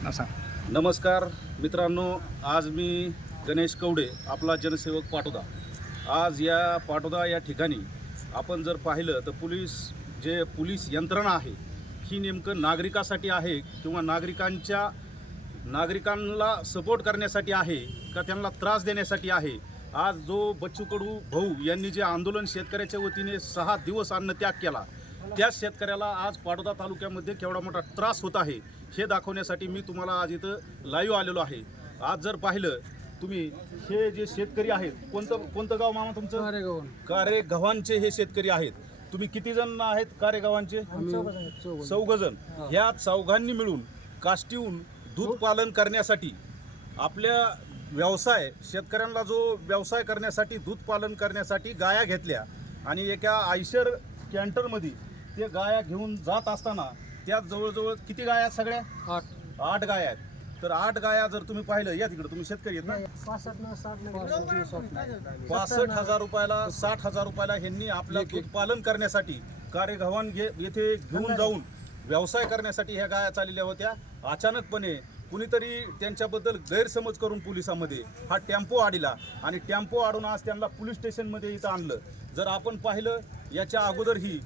सांग. नमस्कार मित्रांनो आज मी गणेश कवडे आपला जनसेवक पाटोदा. आज या पाटोदा या ठिकाणी आपण जर पाहिलं तर पोलीस जे पोलीस यंत्रणा आहे ही नेमकं नागरिकासाठी आहे किंवा नागरिकांच्या नागरिकांना सपोर्ट करण्यासाठी आहे का त्यांना त्रास देण्यासाठी आहे? आज जो बच्चू कडू भाऊ यांनी जे आंदोलन शेतकऱ्याच्या वतीने सहा दिवस अन्न त्याग केला त्या शेतकऱ्याला आज पाटोदा तालुक्यामध्ये केवढा मोठा त्रास होत आहे हे दाखवण्यासाठी मी तुम्हाला आज इथं लाईव्ह आलेलो आहे. आज जर पाहिलं तुम्ही हे जे शेतकरी आहेत कोणतं कोणतं गाव मामा तुमचं? कारे गव्हाणचे हे शेतकरी आहेत. तुम्ही किती जण आहेत कारे गव्हाणचे चौघ जण ह्या चौघांनी मिळून काष्टीहून दूध पालन करण्यासाठी आपल्या व्यवसाय शेतकऱ्यांना जो व्यवसाय करण्यासाठी दूध पालन करण्यासाठी गाया घेतल्या आणि एका आयशर कॅन्टरमध्ये ते गाया घेऊन जात असताना त्यात जवळजवळ किती गाया आहेत सगळ्या? आठ. आठ गाया आहेत. तर आठ गाया जर तुम्ही पाहिलं या तिकडे तुम्ही शेतकरी आहेत ना? पासष्ट हजार रुपयाला साठ हजार रुपयाला ह्यांनी आपलं दूध पालन करण्यासाठी कार्यगव्हाण घे येथे घेऊन जाऊन व्यवसाय करण्यासाठी ह्या गाया चाललेल्या होत्या. अचानकपणे कुणीतरी त्यांच्याबद्दल गैरसमज करून पोलिसांमध्ये हा टेम्पो आडिला आणि टेम्पो आडून आज त्यांना पोलीस स्टेशनमध्ये इथं आणलं. जर आपण पाहिलं याच्या अगोदरही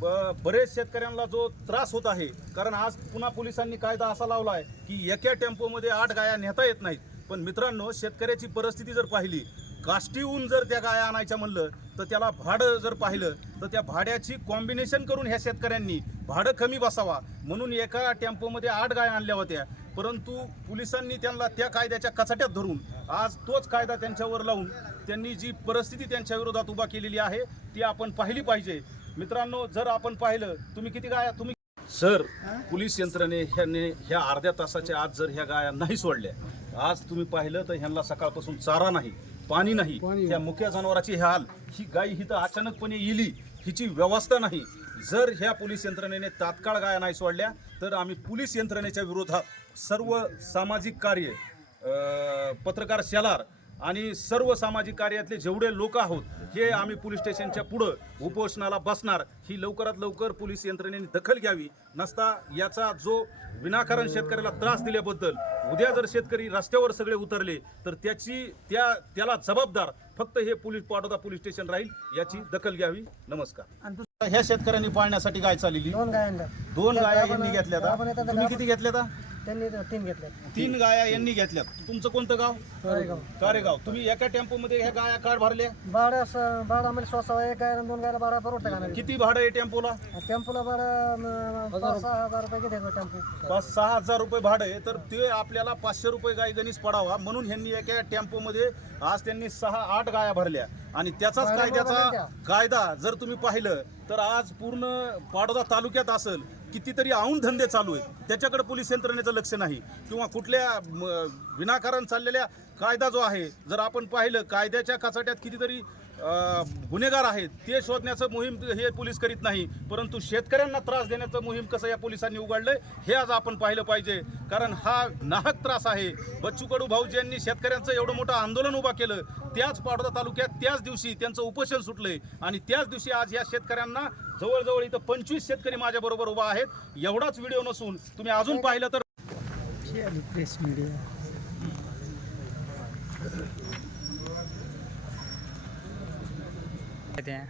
बरेच शेतकऱ्यांना जो त्रास होत आहे कारण आज पुन्हा पोलिसांनी कायदा असा लावला आहे की एका टेम्पोमध्ये आठ गाया नेता येत नाहीत. पण मित्रांनो शेतकऱ्याची परिस्थिती जर पाहिली काष्टीहून जर त्या गाया आणायच्या म्हणलं तर त्याला भाडं जर पाहिलं तर त्या भाड्याची कॉम्बिनेशन करून ह्या शेतकऱ्यांनी भाडं कमी बसावा. म्हणून एका टेम्पोमध्ये आठ गाया आणल्या होत्या. परंतु पोलिसांनी त्यांना त्या कायद्याच्या कचाट्यात धरून आज तोच कायदा त्यांच्यावर लावून त्यांनी जी परिस्थिती त्यांच्या विरोधात उभा केलेली आहे ती आपण पाहिली पाहिजे. मित्रांनो जर आपण पाहिलं तुम्ही किती गाया तुम्ही सर पोलीस यंत्रणे ह्याने ह्या अर्ध्या तासाच्या आत जर ह्या गाया नाही सोडल्या आज तुम्ही पाहिलं तर ह्यांना सकाळपासून चारा नाही पाणी नाही. त्या मुख्य जनावराची हे हाल ही गाय हिथं अचानकपणे येली हिची व्यवस्था नाही. जर ह्या पोलीस यंत्रणेने तात्काळ गाया नाही सोडल्या तर आम्ही पोलीस यंत्रणेच्या विरोधात सर्व सामाजिक कार्य पत्रकार शेलार आणि सर्व सामाजिक कार्यातले जेवढे लोक आहोत हे आम्ही पोलीस स्टेशनच्या पुढं उपोषणाला बसणार. ही लवकरात लवकर पोलीस यंत्रणेने दखल घ्यावी. नसता याचा जो विनाकारण शेतकऱ्याला त्रास दिल्याबद्दल उद्या जर शेतकरी रस्त्यावर सगळे उतरले तर त्याची त्या त्याला जबाबदार फक्त हे पोलीस पाटोदा पोलीस स्टेशन राहील याची दखल घ्यावी. नमस्कार. ह्या शेतकऱ्यांनी पाळण्यासाठी गाय चाललेली. दोन गाया यांनी घेतल्या किती घेतल्या त्यांनी तीन तीन गाया यांनी घेतल्यात. तुमचं कोणतं गाव? कारेगाव. कारेगाव. तुम्ही एका टेम्पो मध्ये ह्या गाया काढ भरल्या? भाडं असं भाडामध्ये स्वतः एक गायला दोन गायला भाडं परवडतं का नाही किती भाडं आहे टेम्पोला? टेम्पोला भाडं पाच सहा हजार रुपये घेते टेम्पो पाच सहा हजार रुपये भाडं आहे तर ते आपल्याला पाचशे रुपये गाय गणीस पडावा म्हणून ह्यांनी एका टेम्पो मध्ये आज त्यांनी सहा आठ गाया भरल्या. आणि त्याचाच कायद्याचा कायदा जर तुम्ही पाहिलं तर आज पूर्ण पाडोदा तालुक्यात असेल कितीतरी औंध धंदे चालू आहेत. त्याच्याकडे पोलीस यंत्रणेचं लक्ष नाही. किंवा कुठल्या विनाकारण चाललेल्या कायदा जो आहे जर आपण पाहिलं कायद्याच्या कचाट्यात कितीतरी गुन्हेगार आहेत ते शोधण्याचं मोहीम हे पोलीस करीत नाही परंतु शेतकऱ्यांना त्रास देण्याचं मोहीम कसं या पोलिसांनी उघडलंय हे आज आपण पाहिलं पाहिजे कारण हा नाहक त्रास आहे बच्चू कडू भाऊ यांनी शेतकऱ्यांचं एवढं मोठं आंदोलन उभा केलं त्याच पाडोदा तालुक्यात त्याच दिवशी त्यांचं उपोषण सुटलंय आणि त्याच दिवशी आज या शेतकऱ्यांना जवळजवळ इथं पंचवीस शेतकरी माझ्या बरोबर उभा आहेत एवढाच व्हिडिओ नसून तुम्ही अजून पाहिलं तर प्रेस मीडिया 快点。